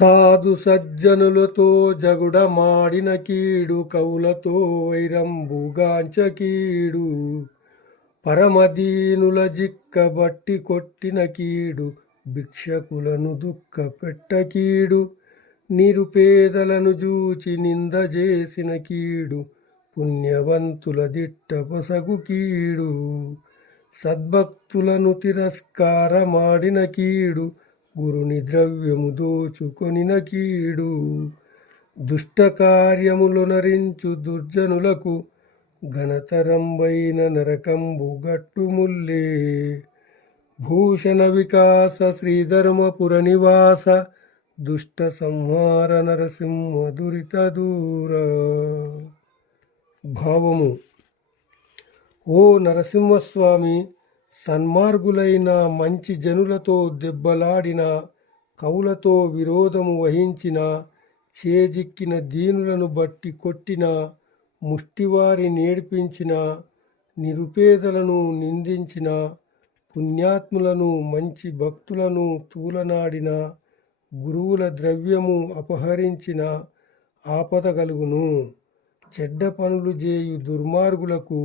సాధు సజ్జనులతో జగుడమాడిన కీడు కవులతో వైరంబుగాంచ కీడు పరమదీనుల జిక్కబట్టి కొట్టిన కీడు భిక్షకులను దుఃఖ పెట్ట కీడు. నిరుపేదలను జూచి నింద చేసిన కీడు పుణ్యవంతుల దిట్ట పొసగు కీడు. సద్భక్తులను తిరస్కారమాడిన కీడు గురుని ద్రవ్యము దోచుకొనిన కీడు దుష్ట నరించు దుర్జనులకు ఘనతరంబైన నరకంబు గట్టుముల్లే భూషణ వికాస శ్రీధర్మపుర నివాస దుష్ట సంహార నరసింహ దురిత దూర. భావము ఓ నరసింహస్వామి సన్మార్గులైన మంచి జనులతో దెబ్బలాడిన కవులతో విరోధము వహించిన చేజిక్కిన దీనులను బట్టి కొట్టిన ముష్టివారి నేర్పించిన నిరుపేదలను నిందించిన పుణ్యాత్ములను మంచి భక్తులను తూలనాడిన గురువుల ద్రవ్యము అపహరించిన ఆపద కలుగును. చెడ్డ పనులు చేయు దుర్మార్గులకు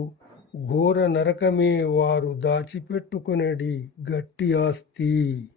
ఘోర నరకమే వారు దాచిపెట్టుకునడి గట్టి ఆస్తి.